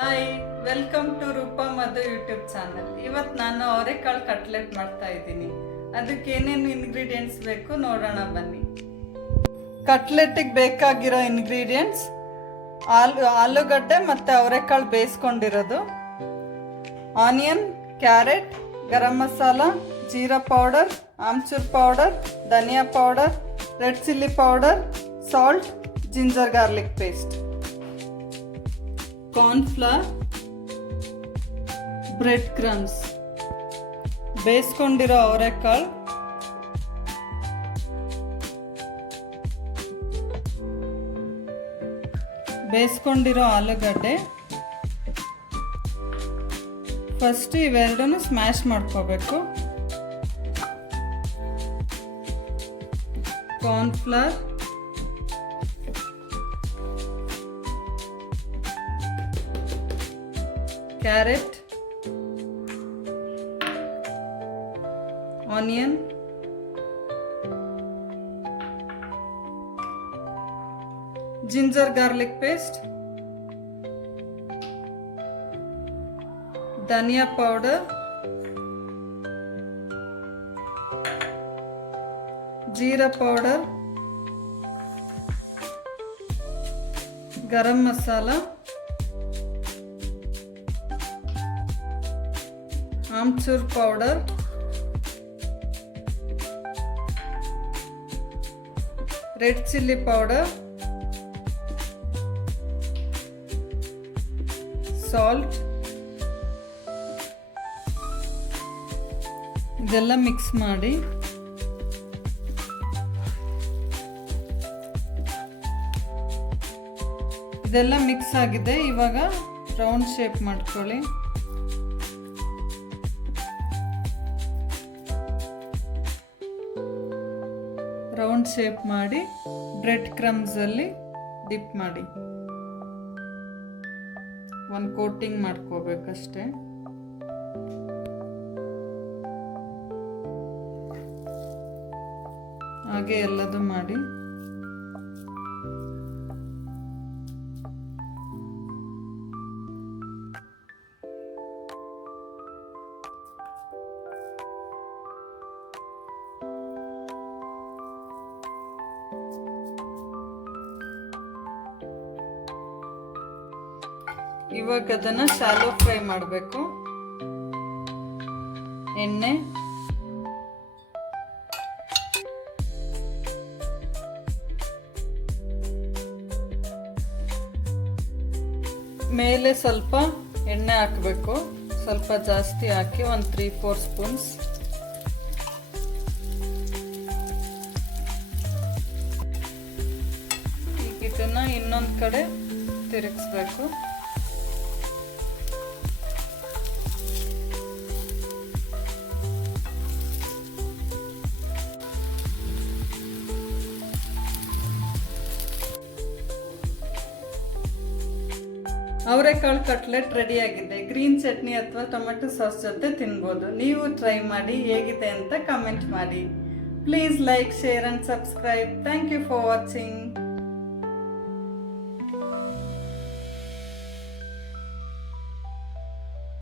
Hi, welcome to Rupa Madhu YouTube channel. ಇವತ್ತು ನಾನು ಅವರೆಕಾಳು ಕಟ್ಲೆಟ್ ಮಾಡ್ತಾ ಇದ್ದೀನಿ. ಅದಕ್ಕೆ ಏನೇನು ಇಂಗ್ರೀಡಿಯೆಂಟ್ಸ್ ಬೇಕು ನೋಡೋಣ ಬನ್ನಿ. ಕಟ್ಲೆಟ್ಟಿಗೆ ಬೇಕಾಗಿರೋ ಇಂಗ್ರೀಡಿಯೆಂಟ್ಸ್ ಆಲೂಗಡ್ಡೆ ಮತ್ತು ಅವರೆಕಾಳು ಬೇಯಿಸ್ಕೊಂಡಿರೋದು, onion, carrot, garam masala, jeera powder, amchur powder, dhania powder, red chilli powder, salt, ginger garlic paste, cornflour, bread crumbs, ಬೇಯಿಸ್ಕೊಂಡಿರೋ ಅವರೆಕಾಳು, ಬೇಯಿಸ್ಕೊಂಡಿರೋ ಆಲೂಗಡ್ಡೆ. ಫಸ್ಟ್ ಇವೆರಡನ್ನು ಸ್ಮ್ಯಾಶ್ ಮಾಡ್ಕೋಬೇಕು. Cornflour, carrot, onion, ginger garlic paste, dhania powder, jeera powder, garam masala, amchur powder, red chilli powder, salt. ಇದೆಲ್ಲ ಮಿಕ್ಸ್ ಮಾಡಿ ಇದೆಲ್ಲ mix ಆಗಿದೆ. ಇವಾಗ ರೌಂಡ್ ಶೇಪ್ ಮಾಡ್ಕೊಳ್ಳಿ. ರೌಂಡ್ ಶೇಪ್ ಮಾಡಿ ಬ್ರೆಡ್ ಕ್ರಮ್ಸಲ್ಲಿ ಡಿಪ್ ಮಾಡಿ ಒಂದು ಕೋಟಿಂಗ್ ಮಾಡ್ಕೋಬೇಕಷ್ಟೆ. ಹಾಗೆ ಎಲ್ಲದು ಮಾಡಿ ಇವಾಗ ಅದನ್ನ ಶಾಲೋ ಫ್ರೈ ಮಾಡಬೇಕು. ಎಣ್ಣೆ, ಮೇಲೆ ಸ್ವಲ್ಪ ಎಣ್ಣೆ ಹಾಕಬೇಕು. ಸ್ವಲ್ಪ ಜಾಸ್ತಿ ಹಾಕಿ ಒಂದು 3-4 ಸ್ಪೂನ್ಸ್. ಈಗ ಇದನ್ನ ಇನ್ನೊಂದು ಕಡೆ ತಿರುಗಿಸ್ಬೇಕು. ಅವರೆಕಾಳು ಕಟ್ಲೆಟ್ ರೆಡಿಯಾಗಿದೆ. ಗ್ರೀನ್ ಚಟ್ನಿ ಅಥವಾ ಟೊಮೆಟೊ ಸಾಸ್ ಜೊತೆ ತಿನ್ಬೋದು. ನೀವು ಟ್ರೈ ಮಾಡಿ, ಹೇಗಿದೆ ಅಂತ ಕಮೆಂಟ್ ಮಾಡಿ. Please like, share and subscribe. Thank you for watching.